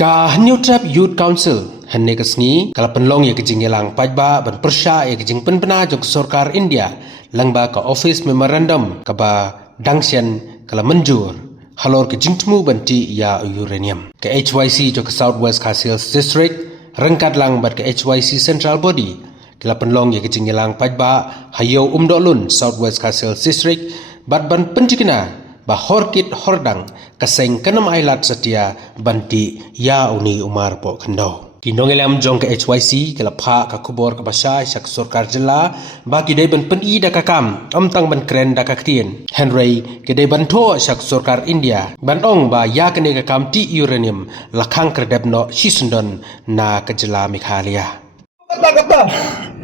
Ka New Trap Youth Council henne kesngi kala penlong ya kejing yelang pajba ban persya ya kejing penpena jok Sarkar India langba ka office memorandum ka ba dangsian kala menjur halor kejing temu banti ya uranium ke HYC jok Southwest Khasi District rengkat lang bat ke HYC Central Body kala penlong ya kejing yelang pajba hayo umdolun Southwest Khasi District bat ban penjikina ba horkit hordang kaseng kanam ailat setia banti ya uni umar po kendo kinong elam jong ke HYC kala pha ka kubor ka basha sak Sarkar jilla ba ki dei ban pen i da ka kam amtang ban kren da ka ktien Henry ke dei ban tho sak Sarkar India ban ong ba ya kene ka kam ti uranium lakhang kredep no shisundon na ka jilla Meghalaya kata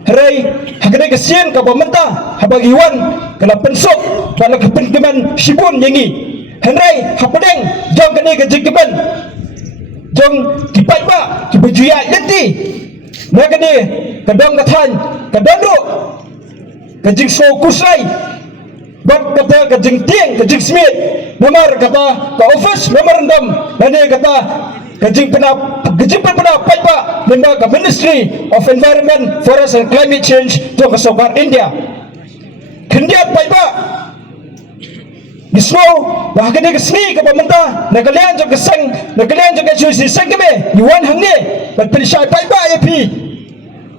Ray hakene kesian ka pemerintah habagiwan kala pensok kala kepentingan sibun yangi Henry hapadeng jong kene ke jikeban jong dipai ba dibujuya yanti na kene kadang kathan kadang kajing so kusai bat kata kajing tiang kajing smith nomor kata ka office memorandum nane kata kajing pena paipa lembaga Ministry of Environment, Forest and Climate Change jong Sarkar India. Kendiat paipa Ismo bahkan dia kesini ke pemerintah nakalian jong keseng nakalian jong kesusi seng kebe yuan hangne bat pelisai paipa AP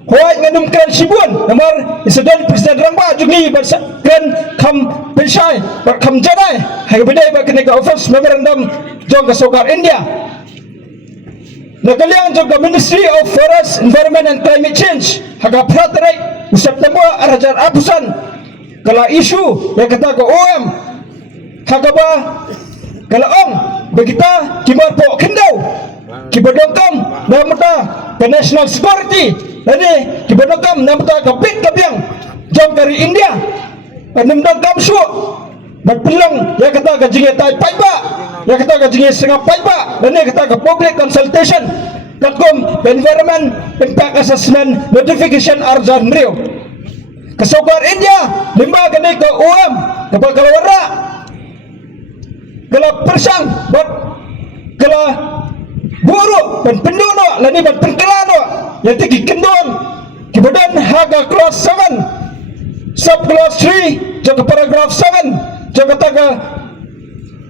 Hoai nganum kran sibun nomor isodon presiden rangba jungi bat kran kam pelisai bat kam janai hai bedai bat kene office memorandum jong Sarkar India. Nakalian juga Ministry of Forest, Environment and Climate Change haga praterai September arajar abusan kala isu yang kata ke OM haga ba kala ong begita kimar po kendau kibadongkam namata ke national security ini kibadongkam namata ke bit kabiang jom dari India penendangkam su berpelang yang kata ke jingetai paiba yang kata ke jinge setengah paiba dan yang kata ke public consultation katkom environment impact assessment notification arjan rio ke Sarkar India limba kene ke UM ke Kalawara kala persang bat kala buru dan pendono lani bat penkelano yang tinggi kendon kemudian haga clause 7 sub clause 3 jaga paragraph 7 jaga taga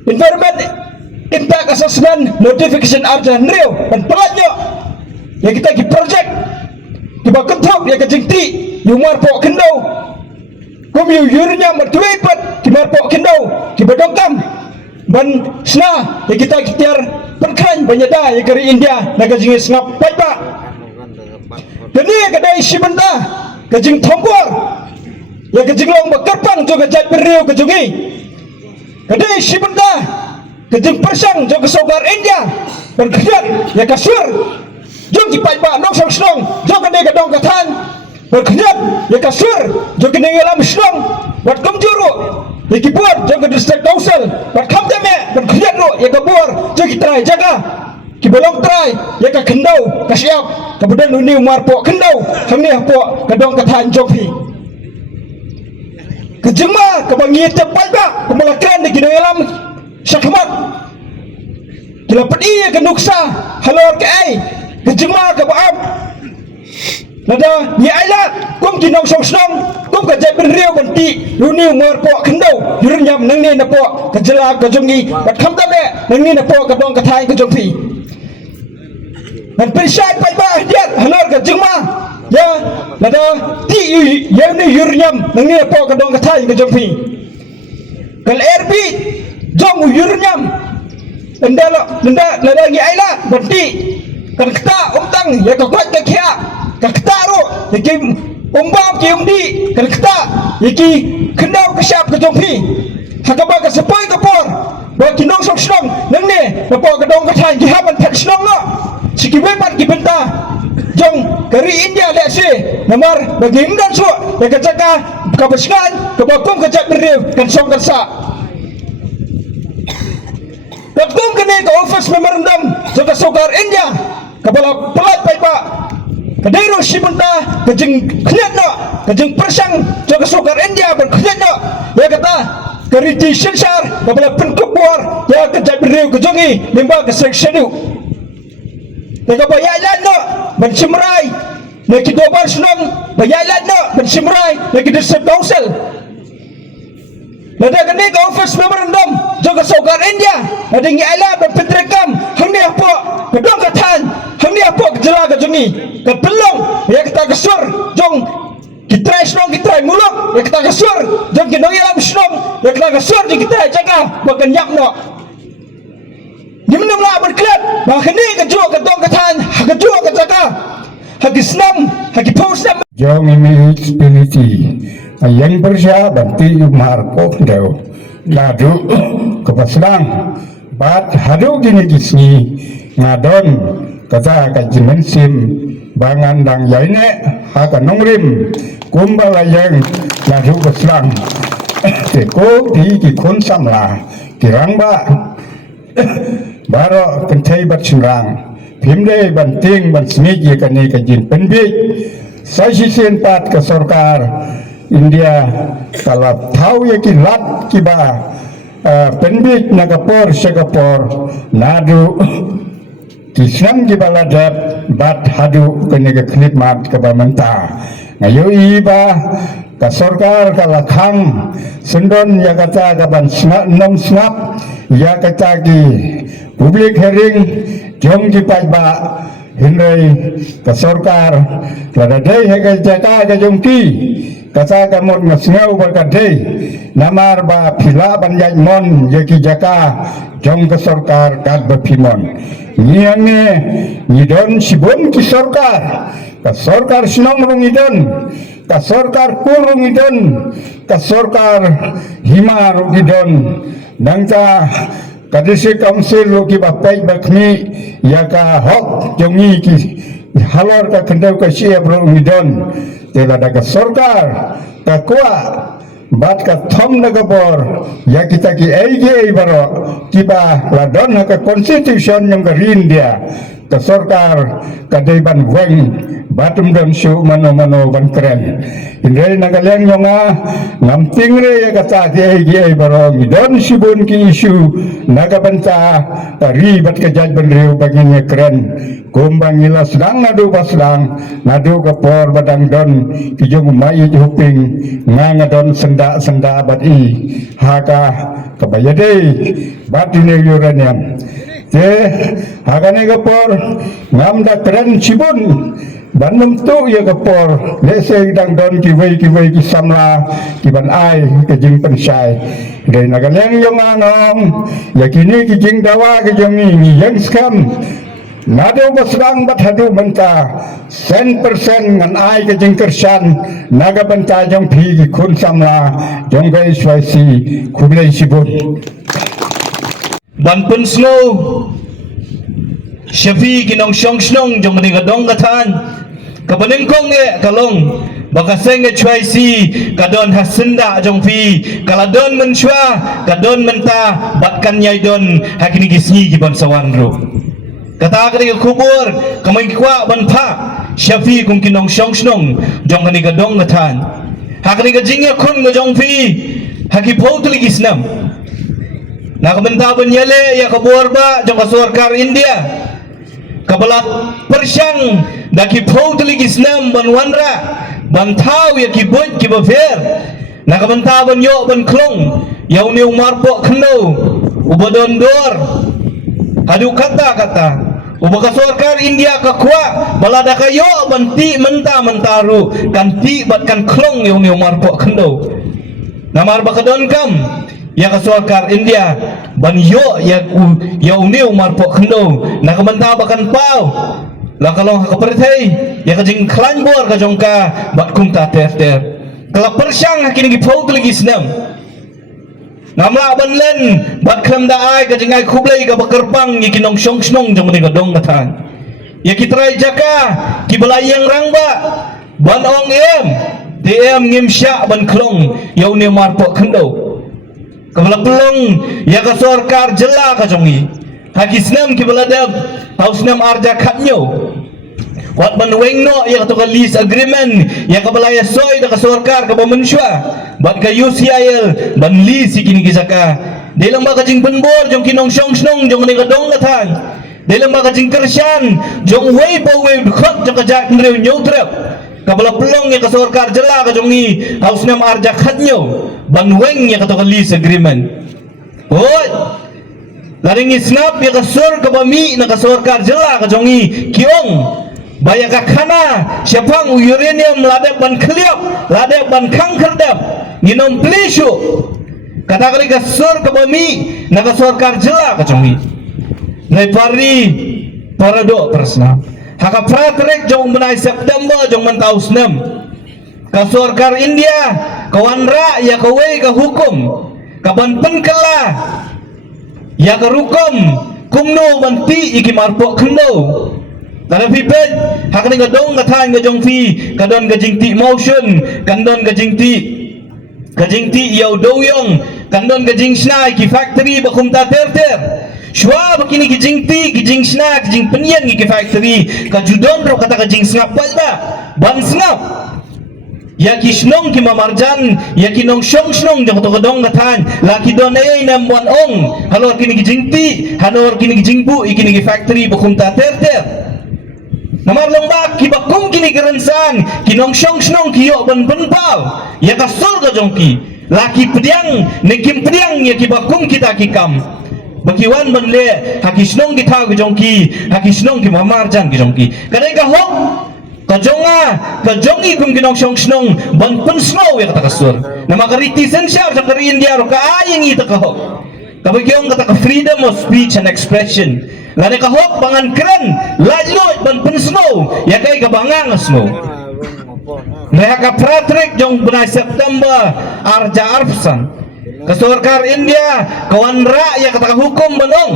environment impact assessment notification arjan rio dan pelanyo yang kita di project tiba kentok yang kejengti yumar po kendau kum yurnya mertuipat timar po kendau tiba dongkam ban sna yang kita tiar perkan banyada yang dari India naga jingis ngap paipa dan ini kedai sibenta kejing tombor yang kejing long bekerpang juga jat beriu kejungi kedai sibenta kejing persang juga Sarkar India berkejar ya kasur jom di paipa nong song song jom kedai kedong katan berkejar ya kasur jom kedai alam song buat kumjuru ya kibuat jom ke district council buat kamdame berkejar lo ya kabur jom kita jaga kibolong try ya ka kendau kasiap kemudian uni umar po kendau hamni po kedong katan jom pi kejema kebangi tepaipa kemalakan di kedai alam syakmat kila pedi ke nuksa halor ke ai kejema ke baam nada ni ailat kum kinong song song kum ka jai beriu banti luni umar po kendau yurnyam nang ni na po kejela ke jungi bat kham tabe nang ni na po ka dong ka thai ke jongpi dan perisai paiba dia halor ke jema ya nada ti ya ni yurnyam nang ni na po ka dong ka thai ke jongpi kal erbi jong yurnyam nda nada ngi ailat banti kan kata umtang ya ka kwat ka khia ka kata ro yaki umbam ki umdi kan kata yaki kendau ka syap ka jongpi hakaba ka sepoi ka por ba kinong sok snong nang ne na po ka dong ka than ki haban phat snong no sikiwe pat ki benta jong kari India le se namar bagi imdan so ya ka jaga ka beskan ka bakum ka jak beriu kan song kan sa katkum kene ka office memorandum jaga Sarkar India kabala pelat paipa kadero sibenta kejeng khliat no kejeng persang jaga Sarkar India berkhliat no ya kata keriti sensar kabala penkubur ya kejak beriu kejongi limba ke seksenu Tega bayailan no ban simrai lagi global senang bayailan no ban simrai lagi district council Nada kini ke office memorandum juga Saukar India ada ngi ala ban petrekam hamni apa kedong katan hamni apa kejela ke jungi ketelong ya kita kesur jong kita senang kita muluk ya kita kesur jong kita ngilam senang ya kita kesur kita jaga bakan yakno Gimana lah berkelat bahkan ni kejua ketong katan kejua kejaga hagi senam hagi posam Jom ini spiriti yang bersya banti markop deu ladu kepaslang bat hadu gini gisni ngadon kata kajimen sim bangan dang yaine haka nongrim kumbala yang ladu keslang teko di kikun samla kirangba baro kentai bat sinrang pimde banting ban sni ye kani kajin penbi sashi sen pat ke sarkar India kalau tahu ya kilat kiba penbik nagapor Singapore nadu kisam kibala dat bat hadu kene ke khidmat ke bamanta ngayo iba ka sarkar kala khang sendon ya kata kaban nom snap ya kata ki public hearing jom ki ba hindai ka sarkar lada dei he jaka ka jongki kata kamot ngasngau berkadai namar ba phila banjai mon yaki jaka jong ke sarkar kat bapimon niange nidon sibon ki sarkar ka sarkar sinong rungidon ka sarkar kurungidon ka sarkar himar rungidon nangta kadisi council ki bapai bakmi yaka hok jongi ki halor ka kendau ka siap rungidon telada ka sarkar ka kuat bat ka thom nagabor ya kita ki ege baro kiba ladon ka constitution yang ka India ka sarkar ka deban weng batum dan su mano ban keren indai nagaleng yonga ngam tingre ya kata ki ege baro midon sibun ki isu nagabanta ribat ka jaj benriu baginya keren kumbang ila sedang nadu baslang nadu kapor badang don kijung mai huping ngangadon senda bat i haka kabayade bat ini uranium te haka ne kapor ngam da keren sibun banum tu ya kapor lese dang don ki wei ki samla ki ban ai ke jing pensai dei nagaleng yong anong yakini ki jing dawa ke jami yang skam nado basrang bat hadu banta 100% ngan ai ke jing kersan naga banta jong phi ki kun samla jong gai swasi kublai sibun ban pun snow Syafi kinong syong snong jong ni gadong gatan kapanengkong e kalong baka senge chwai si kadon hasenda jong pi kaladon menchwa kadon menta batkan nyai don hakini gisni ki ban sawanru kata kali kubur kamai kwa ban pha Syafi kung kinong syong snong jong ni gadong gatan hakini gajingya kun jong pi haki potli gisnam nakabenta ban yale ya kabur ba jong sarkar India kabalat persyang daki potli gisnam ban wanra ban thau ya ki boj ki bafer nakabenta ban yo ban klong yau ni umar po khno ubadon dor hadu kata ubaka sarkar India ka kwa balada kayo ban ti menta mentaru kan ti bat kan klong yau ni umar po khno namar bakadon kam ya ka sarkar India ban yo ya uni umar po khno nakamanta bakan pau la kalong ka perthei ya ka jing khlan bor ka jongka bat kum ta ter kala persyang hakini gi faut lagi snam namla ban len bat kham da ai ka jing ai khublai ka bakerbang gi kinong syong snong jong ni ka dong katan ya ki trai jaka ki belayang rangba ban ong em ngim sya ban klong ya uni umar po khno kabala pelong ya ka sarkar jela ka jongi hakisnam ki baladab hausnam arja khatnyo wat ban wengno ya ka lease agreement ya ka balaya soy da ka sarkar ka bamenswa bat ka UCIL ban lease kini ki saka delang ba ka jing benbor jong kinong syong snong jong ni ka dong katan dalam baga jing kersyan jong wei pa wei khot jong kajak ndrew nyutrep kabla pelong ya ka sarkar jela ka jong ni hausnam arja khatnyo ban weng ya ka to lease agreement oi laring isnap ya ka sur ka bami na ka sarkar jela ka jong ni kiong baya ka khana syapang uranium lade ban khliap lade ban khang khardap ninom pleshu kata kali ka sur ka bami na ka sarkar jela ka jong ni nai pari parado prasna haka pratrek jong benai September jong mentausnem ka sarkar India kawanra ya kawai ka hukum ka ban penkala ya ka rukum kumno banti iki marpo khndo kana pipet hak ni gadong kathan ga jong fi kadon ga jingti motion kandon ga jingti yau doyong kandon ga jing snai ki factory ba kumta ter shwa bakini ki jing sna ki jing penyen ki factory ka judon ro kata ka jing snap ba ban snap ya ki snong ki mamarjan ya ki nong shong jong to kadong kathan la ki don ei nam wan ong halor kini ki jingti hanor kini ki jingbu ikini ki factory ba kumta ter namar lomba ki bakum kini kerensan ki nong shong ki yo ban pau ya ka sur ga jongki laki pediang nekim pediang ya ki bakum kita ki kam bakiwan banle hakisnong ki tha jongki hakisnong ki mamarjan ki jongki kadai ka hok ka jongi kum ki nong shong snong ban pun snow ya ka kasur nama kariti sensyar sa kari India ro ka ayeng ita ka hok kabagyong kata ka freedom of speech and expression lani ka hok bangan keren lajlo ban pun snow ya kai ka bangang snow mereka pratrek jong benai September arja arfsan ke sarkar India kawan rakyat kata hukum benong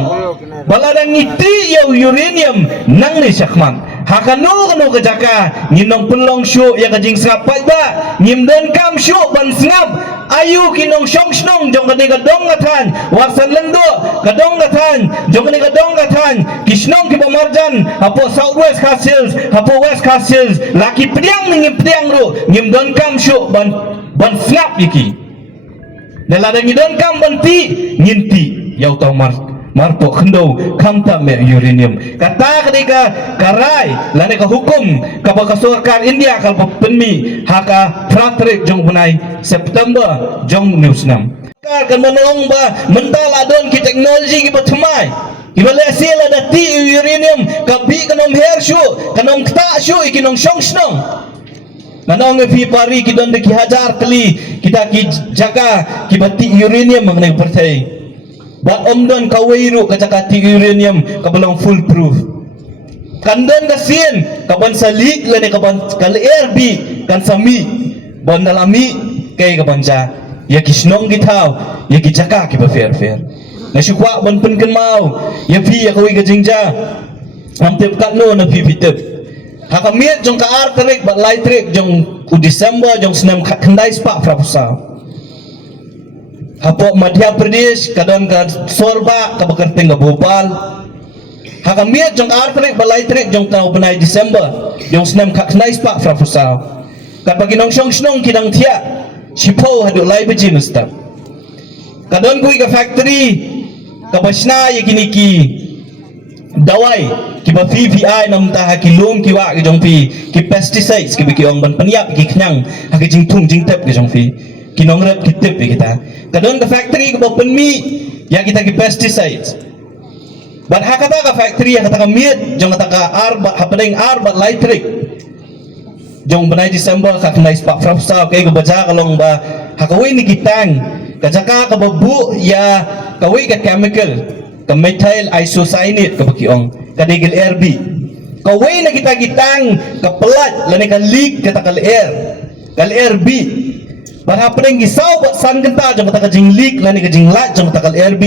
baladang ngiti yau uranium nang ni syakman hakanu kanu kejaka nginong pelong syuk ya kajing sapai ba ngimden kam syuk ban sengap ayu kinong syong snong jong kani kadong kathan warsan lendo kadong kathan jong kani kadong kathan kisnong ki pamarjan apo southwest castles apo west castles laki pediang ngim pediang ro ngimden kam syuk ban sengap iki Dalam ngidon kam banti nyinti yau tau marpo khendo kamta me uranium kata ketika karai lane ka hukum ka ba sarkar India kal penmi haka pratrek jong bunai September jong newsnam kan menong ba mental adon ki teknologi ki bathmai ki Malaysia ada ti uranium ka bi kanom her shu kanom kta shu ikinong shong snong nanong fi pari ki don ki hajar kali kita ki jaga ki bati uranium mengenai pertai ba omdon kawairu ka jaga ti uranium ka belong full proof kandon ka sien ka ban salik lene ka ban kal rb kan sami ban dalami kay ka banja ya ki snong ki thau ya ki jaga ki ba fair na syukwa ban pen kan mau ya fi ya kawai ka jingja amtep kat no na fi pitep hakamiat jong ka artrek bat laitrek jong u Desember jong senam kendai spak prapusa hapo Madhya Pradesh kadon ka sorba ka bakarteng ka Bhopal hakamiat jong artrek bat laitrek jong tau benai Desember jong senam kendai spak prapusa kat bagi nong shong snong kidang thia sipo hadu lai beji mustap kadon kui ka factory ka basna yakini ki dawai ki ba VVI nam ta ki lom ki wa ki jong pi ki pesticides ki bi ong ban paniap ki knyang ha ki jing thung jing tep ki jong pi ki nong rep ki tep kita kadon ka factory ki ba penmi ya kita ki pesticides ban ha kata ka factory ha kata ka miet jong kata ka arba ha padeng arba laitric jong benai December ka knai spak frapsa kai ka baja kalong ba ha ka wi ni kitang ka jaka ka babu ya ka wi ka chemical ka methyl isocyanate ka bakiong ka digil RB ka way na kita gitang ka pelat lani ka leak kata kal RB para pring gisaw ba san genta jong kata ka jing leak lani ka jing lat jong kata kal RB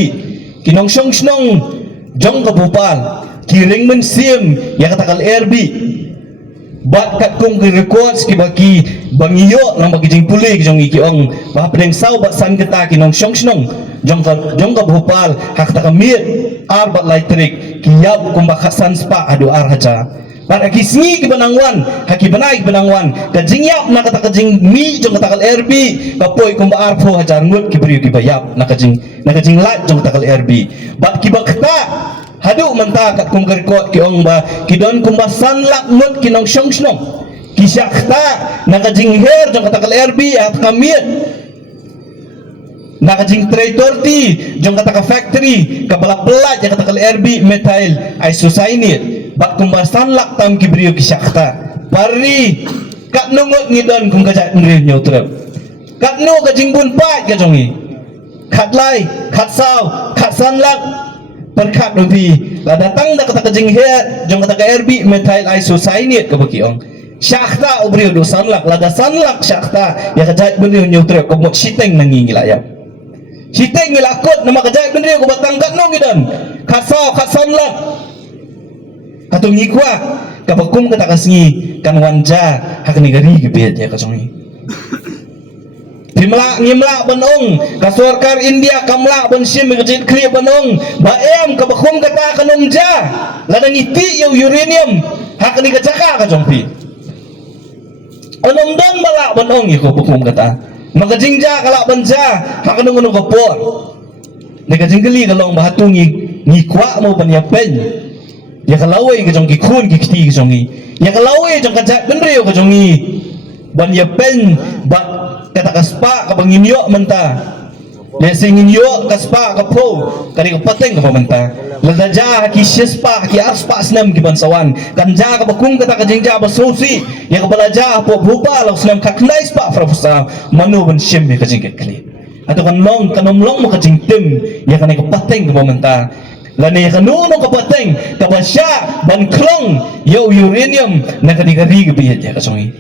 kinong shong snong jong ka Bhopal kiring men sim ya kata kal RB bat kat kung ki records ki bagi bangiyo nang bagi jing puli ki jong ikiong para pring saw ba san genta kinong shong snong jong ka Bhopal hak ta kamit arbat laitrik kiyab kum bakasan spa adu arhaja para kisni ki banangwan haki banai ki banangwan ka jingyap na kata ka jing mi jong kata kal RB kapoy kum ba arfo hajar ngut ki brio ki bayap na ka jing lat jong kata kal RB bat ki bakta hadu menta kat kum kerikot ki ong ba kidon kum ba sanlak mut kinong syong syong kisakta nakajing her jong kata kal RB at kamiet nakajing traitorti jong kata ka factory kabala belat jong kata kal RB methyl isocyanate bak kum ba sanlak tam ki brio kisakta pari kat nungut ngidon kum kajak ngri nyotrep kat nu kajing bun pat ka jongi kat lai kat saw kat sanlak perkat rupi la datang dak kata kajing her jong kata ka RB methyl isocyanate ka bakiong syakta ubrio do sanlak la da sanlak syakta ya kajak brio nyotrep ko mok siteng nangingilaya siteng ngilakot nama kajak brio ko batang kat nu ngidon kat saw kat sanlak katung ngikwa kapakum kata kasngi kan wanja hak negari gebet ya kasongi Pimla ngimla benong kasorkar India kamla bensim ngejit kri benong baem kapakum kata kanumja ladang iti yu uranium hak ni kacaka kajongpi onom dan bala benong iko pakum kata magajingja kala banja hak nungun kapor negajinggeli kalong bahatungi ngikwa mo panyapen ya kalawai ke jong ki khun ki khti ke jongi ya kalawai jong kajak benreo ke jongi ban ya pen bat kata kaspa ka banginyo menta le singinyo kaspa ka po kari ka pateng ka menta ladaja ki sespa ki aspa snam ki bansawan kanja ka bakung kata ka jingja basosi ya ka balaja po bupa law snam ka knais pa frafusa manu ban shim ka jingke kli atau kan long kanom long mo ka jingtem ya ka ka pateng ka menta lani kanuno kapateng kabasya ban klong yo uranium na kadigari gebiyat ya kasongi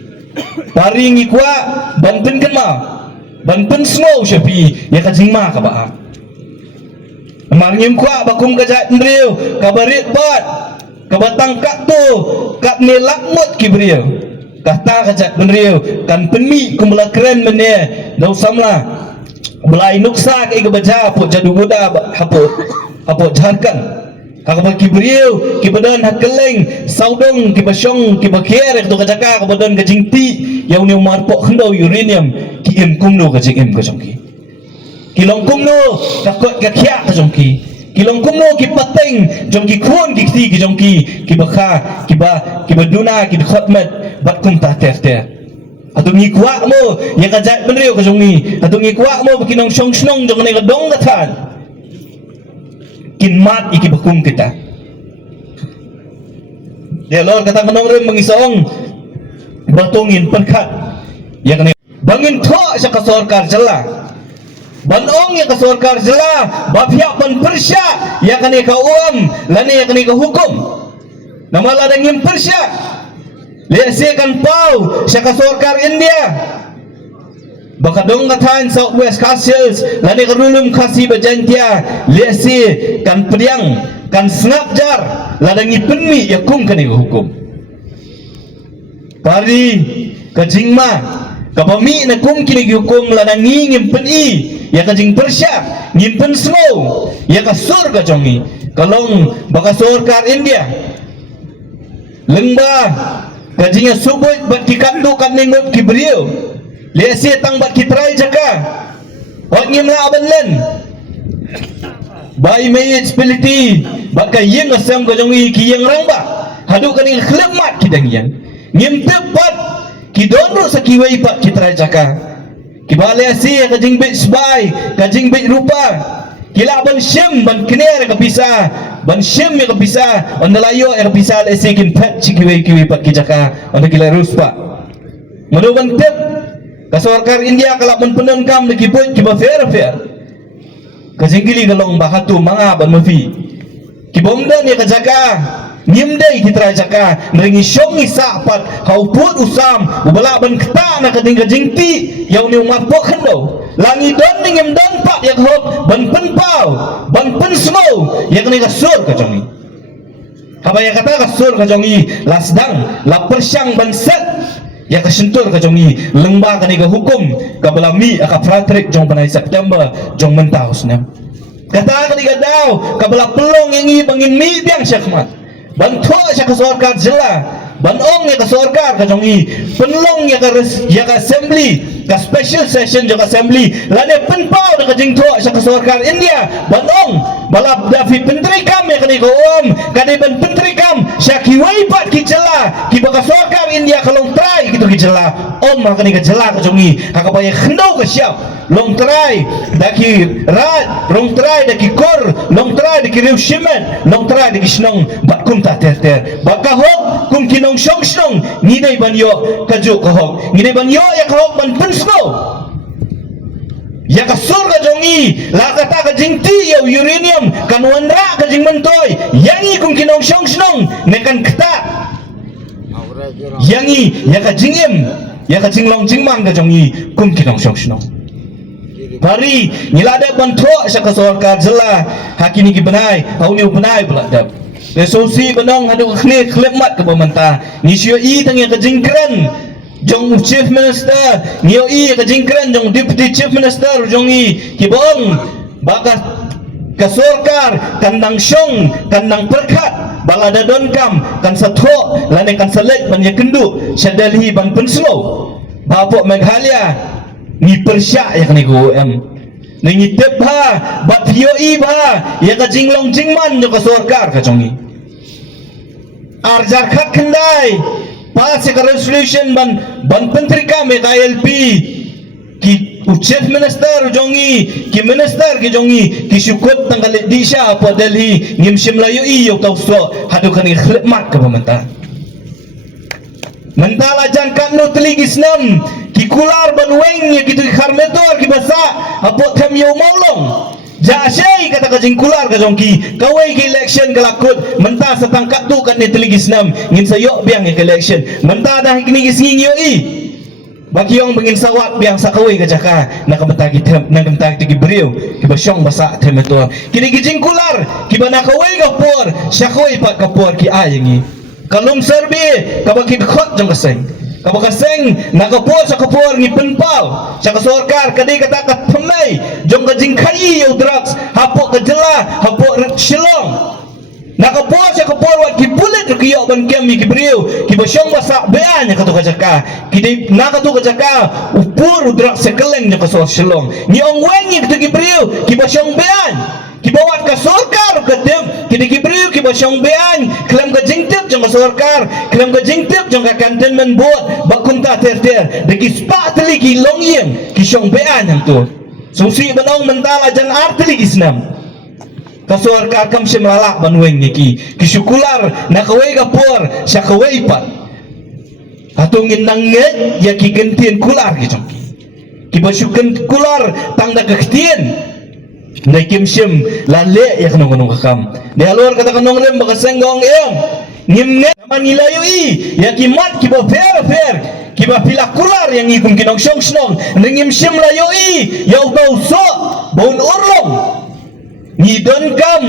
paringi kwa ban pen kenma ban pen snow syapi ya kajingma kabaa marngim kwa bakum kajat ndriu kabarit bat kabatang kaktu kat ne lakmut kibriu kata kajat ndriu kan penmi kumbala keren mene dau samla belai nuksa ke baja po jadu buda hapo Jharkhand hakaba kibriu kibadan hakeleng saudong kibasyong kibakher to kajaka kabadan kajingti yaw ni marpo khndo uranium ki em kumno kajing ka jongki kilong kumno takot kakhya ka jongki kilong kumno ki pateng jongki khun ki khti ki jongki kibakha kibaduna ki khotmat bat kum ta ter atung ngikwa mo ya kajak benrio ka jongi atung ngikwa mo kinong syong snong jong ne dong kathan kinmat iki bakum kita dia lor kata menong mengisong batungin perkat yang ne bangin tho sa kasorkar jela banong ya kasorkar jela bapya pan persya ya kane ka lani ya kane ka hukum namala dangin persya lesekan pau sa kasorkar India bakadong kathan Southwest Castles lani karulum kasi bajantia lesi kan priang kan snapjar ladangi penmi yakum kani hukum pari kajingma kapami na kum kini hukum ladangi ngimpeni ya kajing persya ngimpen slow ya kasur ka jongi kalong baka sorkar India lengba kajingnya subut bat kikandu kan ningut kibriu lesi tang bat kitrai jaka wat ngimla abanlen bai mai spiliti bat ka yeng asam ka jongi ki yeng rangba hadu kan khlemat kidang yang ngimte pat kidonro sa kiwai pat kitrai jaka kibale asi ka jing bit sbai ka jing bit rupa kila ban syem ban kner ka bisa ban syem ka bisa on layo ka bisa lesi kin pat kiwai pat kijaka on kila ruspa manuban tep kasorkar India kalap menpenon kam de kibut kiba fair kajinggili kalong bahatu mga ban mafi kibomdan ya kajaka nyimdai kitra jaka nringi syongi sapat hauput usam ubala ban kta na kading kajingti yaw ni umat pokhendo langi don ngim don pak yak hop ban penpau ban pensmo yak ni kasur kajongi kabaya kata kasur kajongi lasdang la persyang ban set ya kasentur ka jongi lengba ka ni ka hukum ka balami aka fratrik jong panai September jong mentaus nem kata ka ni ka daw ka bala pelong ingi bangin mi biang syakmat bantu sya ka sorkar jela banong ya ka sorkar ka jongi penlong ya ka assembly ka special session jong assembly lane penpau de kajing tho sa sarkar India banong balap dafi penteri kam ya kani ko kani ban penteri kam sya kiwai pat ki jela ki baka sarkar India kalong try gitu ki jela kani ka jela ka jongi ka pa khendau ka syap long try daki rat long try daki kor long try daki riu shimen long try daki snong bat kum ta ter baka hok kum kinong shong ni dai ban yo kaju ka hok ni dai ban yo ya ka hok ban pensno ya ka sur ka jongi la kata ka jingti yo uranium kan wanra ka jing mentoy yangi kum kinong shong ne kan kata yangi ya ka jingim ya ka jinglong jingmang ka jongi kum kinong shong Pari nilada bantu sa sarkar jela hakini ki benai au ni benai pula dap resolusi benong hadu khne khlemat ke pemerintah ni sio I tangi ke jingkren jong chief minister ni I ke jingkren jong deputy chief minister jong I ki bong bakat ke sarkar kandang syong kandang perkat balada donkam kan satho lane kan selek ban yakendu syadalhi ban penslo bapok Meghalaya ni persyak ya kani go ni tep ha bat yoi ba ya ka jinglong jingman jo ka sarkar ka jongi arjar khat khandai pas ka resolution ban penteri ka me ka LP ki chief minister jongi ki minister ki jongi ki syukut tanggal disha po Delhi ngim shimla yoi yo tau so hadu kani khlemat ka pemerintah mentala jangkat no teligis nam ki kular ban weng ya kitu kharmetor ki basa apo them yo maulong ja syai kata ka jingkular ka jongki kawai ki election kalakut menta setangkat tu kan ni teligis nam ngin sayok biang ya election menta dah kini gising yo I bagi yang bengin sawat biang sakawai ka jaka nak betagi them nak betagi ki beriu ki basyong basa them tu kini ki jingkular ki bana kawai ka por syakoi pat ka por ki ayengi kalum serbi kabaki khot jong kaseng kabakaseng nakapor sa kapor ni penpal sa sarkar kadi kata ka pemai jong ka jingkai yo drugs hapo ka jela hapo shilong nakapor sa kapor wat ki bullet ki yo ban kem ki brio ki basyong basa bean ka to ka jaka ki nakato ka jaka upur drugs sa keleng jong ka shilong ni ong wengi ki brio ki basyong bean ki bawat ka sarkar ka dem kini ki brio ki basyong bean klam ka jingtip jong ka sarkar klam ka jingtip jong ka cantonment board bakunta ter de ki spa teli ki longyem ki syong bean yang tu susi banong mentala jan arteli isnam ka sarkar kam shimlala banweng ni ki syukular na kawai ka por sa kawai pat atungin nanget ya ki gentien kular ki jong ki basyuken kular tang da kektien na kimsim lale ya kanong kakam de alor kata kanong rem baka senggong ngimne naman nilayo I ya kimat kiba fair kiba pila kular yang ikum kinong syong ngim sim layo I ya bau so baun orlong ni don kam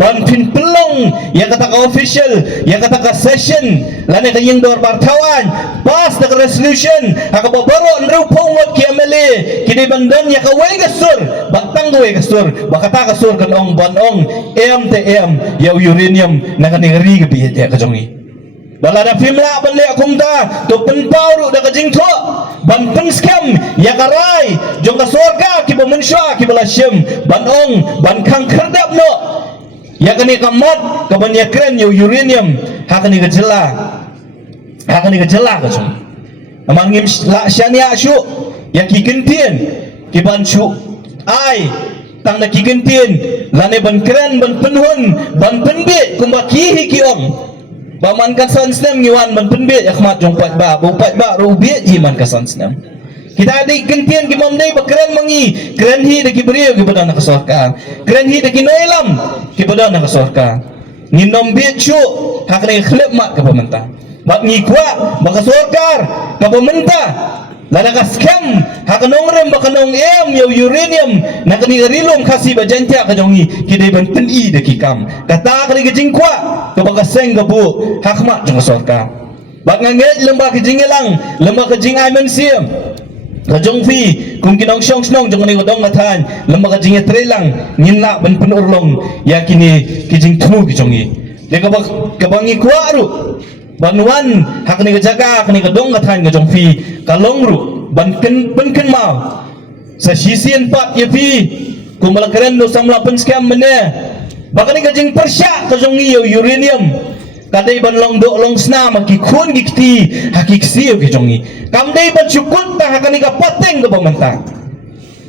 ban pin pelong ya kata ka official ya kata ka session lane ka yung dor bartawan pas the resolution aka babaro nrew pongot ki amele kini bandan ya ka way gasur batang way gasur bakata gasur kan ong banong MTM ya uranium na kaningri gabi ya ka jongi balada pimla banle akumta to penpau ru da kajing tho ban pen scam ya karai jong ka sorga ki bamunsha ki balashim banong ban khang khardap no ya kani kamat kabanya kren yo uranium hakani kejela ka jong amang ngim la syania syu ya ki gentien ki ban syu ai tang na ki gentien lane ban kren ban penhun ban penbe kumbaki ki om baman kasan snem ngiwan ban penbe yakmat jong pat ba ru be ji man kasan snem kita ada gentian ki mamdai bakran mangi kren hi de ki brio ki badan ka sarkar kren hi de ki noilam ki badan ka sarkar ni nombe chu hakne khlep mat ka pemerintah bak ni kwa baka sarkar ka pemerintah lana ka scam hakanong rem bakanong yo uranium nakani rilom khasi bajantia ka jongi ki de ban pen I de ki kam kata ka ki jingkwa ka baka seng ka bu hakmat jong sarkar bak nganget lembah ki jingelang lembah ka jing aimen siam kajong fi kung kinong syong jong ni godong ngatan lembaga jinge trelang nyinla ban penurlong yakini kijing tunu kijongi de kabangi kuaru banwan hakni gajaga hakni godong ngatan kajong fi kalongru ban ken mau sa sisian pat ya pi kumalakaren do samla penskam mene bakani kajing persya kajongi uranium kadai ban long do long sna maki khun gikti hakiksi yo kijongi kamdai ban cukut ta hakani ka pateng ka pamanta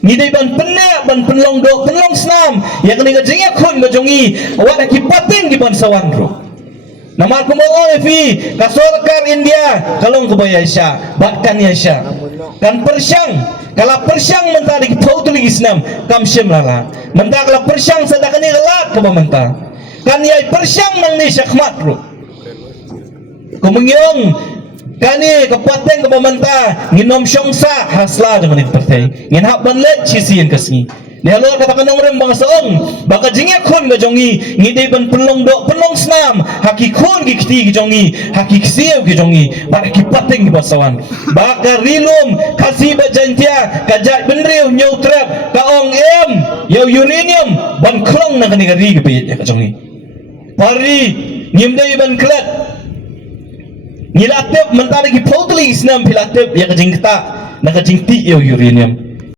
ni dai ban penne ban penlong do penlong snam ya kani kajing khun kajongi awak ki pateng ki ban sawandro Namar kumo fi kasorkar India kalong kubaya Asia bahkan Asia kan persyang kalau persyang mentah di pautulig Islam kam syemlala mentah kalau persyang sadakani galak ke mentah kan yai persyang nang ni syakmat ru kumengyong kani kapateng ke mentah nginom syongsa hasla dengan partai ngin hak banlet cisian kasni dia luar katakan orang bangsa baka jingya khun ga jongi ngidei ban penlong do penlong snam haki khun gi kti gi jongi haki ksieu gi jongi ba ki pateng gi basawan baka rilum kasi ba jantia kajat benriu nyau trap ka ong em yau uranium ban klong na kani ga ri gi pe ga jongi pari ngimdei ban klat ngilatep mentari gi potli snam pilatep ya ka jingta na ka jingti yau uranium